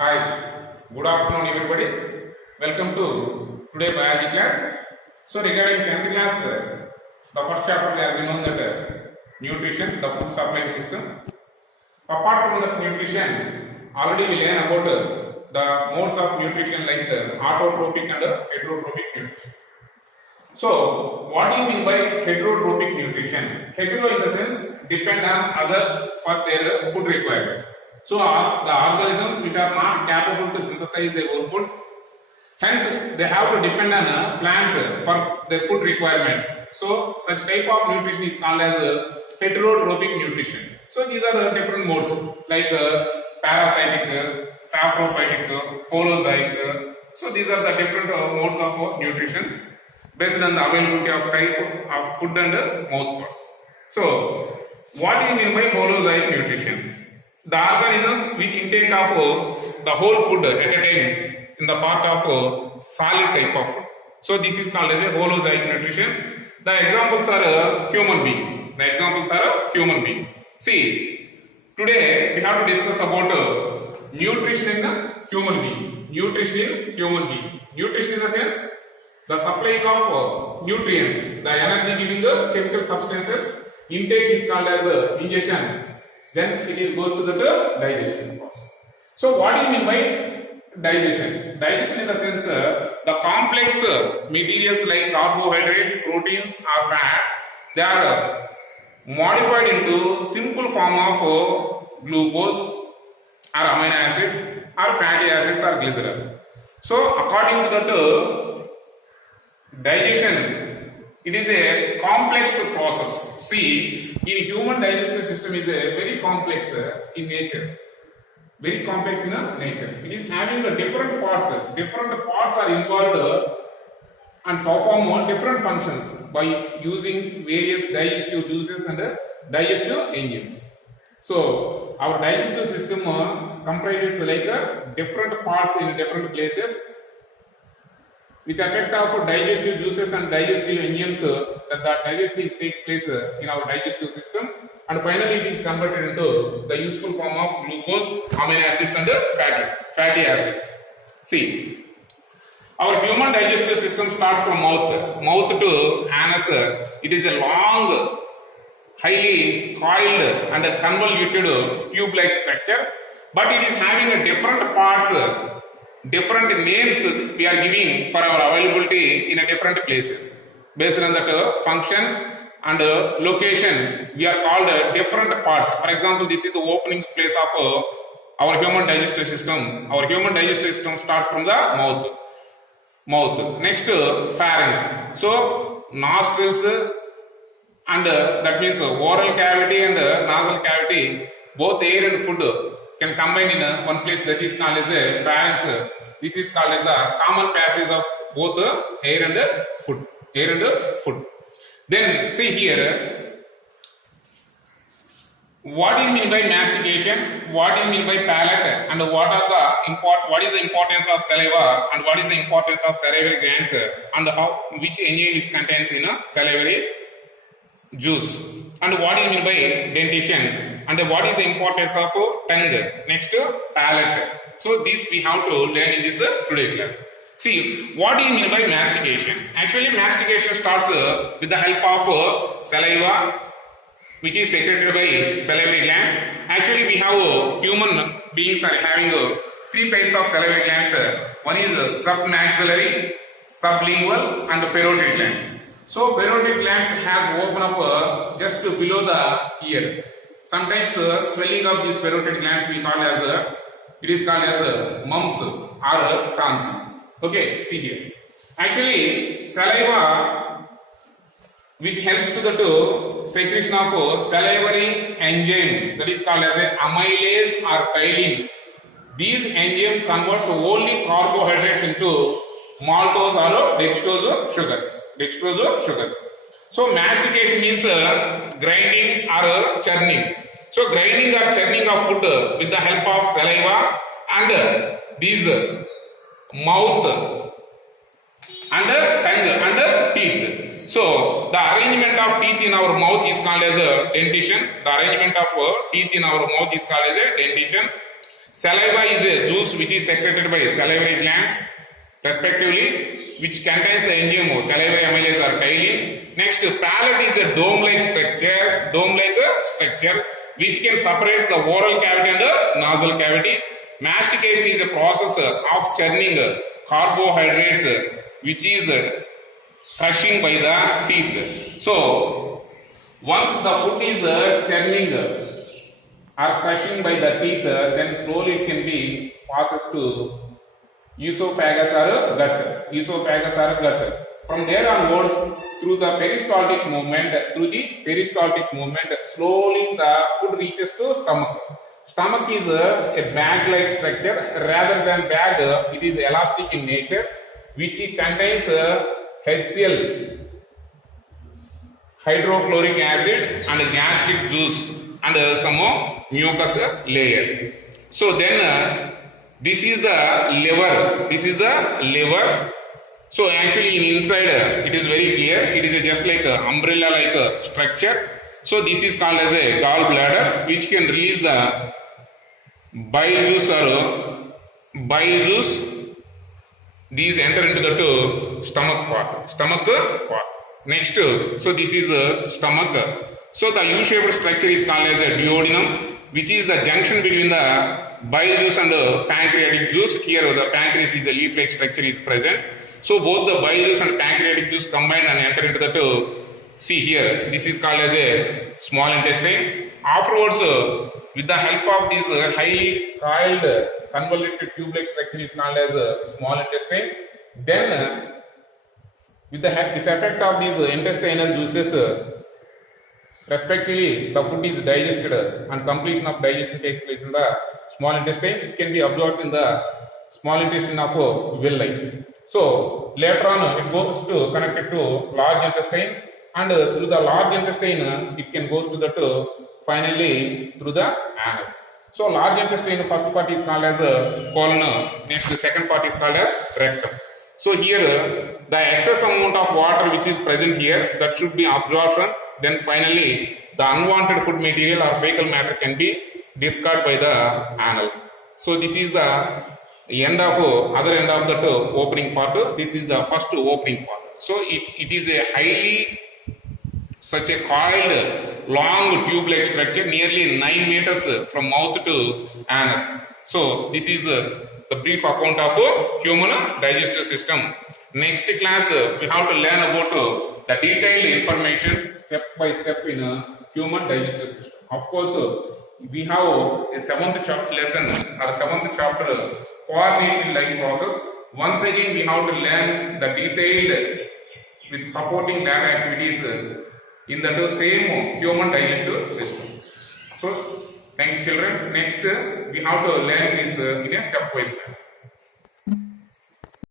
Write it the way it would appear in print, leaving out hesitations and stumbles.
Hi, good afternoon everybody. Welcome to today biology class. So regarding 10th class, the first chapter as you know that nutrition, the food supply system. Apart from that nutrition, already we learn about the modes of nutrition like autotrophic and heterotrophic nutrition. So what do you mean by heterotrophic nutrition? Hetero in the sense depend on others for their food requirements. So the organisms which are not capable to synthesize their own food, hence they have to depend on plants for their food requirements. So such type of nutrition is called as heterotrophic nutrition. So these are the different modes like parasitic, saprophytic, holozoic. So these are the different modes of nutrition based on the availability of type of food and mouth parts. So what do you mean by holozoic nutrition? The organisms which intake of the whole food at a time in the part of solid type of food. So this is called as a holozoic nutrition. The examples are human beings. The examples are human beings. See, today we have to discuss about nutrition in human beings. Nutrition in human beings. Nutrition in the sense the supplying of nutrients, the energy giving chemical substances. Intake is called as ingestion. Then it goes to the digestion process. So what do you mean by digestion? Digestion in the sense the complex materials like carbohydrates, proteins or fats, they are modified into simple form of glucose or amino acids or fatty acids or glycerol. So according to that digestion, it is a complex process. See, in human digestive system is a very complex in nature. Very complex in nature. It is having a different parts. Different parts are involved and perform different functions by using various digestive juices and digestive enzymes. So our digestive system comprises like different parts in different places. With effect of digestive juices and digestive enzymes, that digestion takes place in our digestive system, and finally it is converted into the useful form of glucose, amino acids and fatty acids. See, our human digestive system starts from mouth to anus. It is a long, highly coiled and convoluted tube-like structure, but it is having a different parts. Different names we are giving for our availability in a different places. Based on that function and location, we are called different parts. For example, this is the opening place of our human digestive system. Our human digestive system starts from the mouth. Next, pharynx. So, nostrils and that means oral cavity and nasal cavity, both air and food can combine in one place, that is called as a pharynx. This is called as a common passage of both air and food. Then see here, what do you mean by mastication? What do you mean by palate? And what is the importance of saliva? And what is the importance of salivary glands? And which enzyme is contains in salivary juice? And what do you mean by dentition? And what is the importance of tongue? Next, palate. So this we have to learn in this today class. See, what do you mean by mastication? Actually, mastication starts with the help of saliva, which is secreted by salivary glands. Actually, we have human beings are having three pairs of salivary glands. One is submaxillary, sublingual, and parotid glands. So, parotid glands has opened up just below the ear. Sometimes swelling of these parotid glands we call as it is called as mumps or tonsils. Okay, see here. Actually, saliva, which helps to the secretion of salivary enzyme, that is called as a amylase or ptyalin. These enzyme converts only carbohydrates into maltose or dextrose sugars. So mastication means grinding or churning. So grinding or churning of food with the help of saliva and these mouth and tongue and teeth. So the arrangement of teeth in our mouth is called as a dentition. The arrangement of teeth in our mouth is called as a dentition. Saliva is a juice which is secreted by salivary glands respectively, which contains the enzyme salivary amylase or ptyalin. Next, palate is a dome-like structure which can separate the oral cavity and the nasal cavity. Mastication is a process of churning carbohydrates which is crushing by the teeth. So, once the food is churning or crushing by the teeth, then slowly it can be passes to esophagus or gut. From there onwards, through the peristaltic movement, slowly the food reaches to stomach. Stomach is a bag-like structure. Rather than bag, it is elastic in nature, which it contains HCl, hydrochloric acid, and gastric juice, and some mucus layer. So then this is the liver. So actually in inside it is very clear. It is just like a umbrella like a structure. So this is called as a gallbladder, which can release the bile juice. These enter into the stomach part. Next, so this is stomach. So the U-shaped structure is called as a duodenum, which is the junction between the bile juice and the pancreatic juice. Here the pancreas is a leaf-like structure is present. So both the bile juice and pancreatic juice combine and enter into the see here, this is called as a small intestine. Afterwards, with the help of this highly coiled convoluted tube-like structure is called as a small intestine. Then with the effect of these intestinal juices, respectively, the food is digested and completion of digestion takes place in the small intestine. It can be absorbed in the small intestine of villi. So later on it goes to connected to large intestine, and through the large intestine it can goes to the finally through the anus. So large intestine first part is called as colon. Next the second part is called as rectum. So here the excess amount of water which is present here, that should be absorption. Then finally the unwanted food material or fecal matter can be discarded by the anal. So this is the end of other end of the opening part. This is the first opening part. So it is a highly such a coiled long tube-like structure, nearly 9 meters from mouth to anus. So this is the brief account of human digestive system. Next class we have to learn about the detailed information step by step in a human digestive system. Of course, we have a seventh chapter coordination in life process. Once again we have to learn the detailed with supporting lab activities in the same human digestive system. So thank you children. Next we have to learn this in a stepwise manner.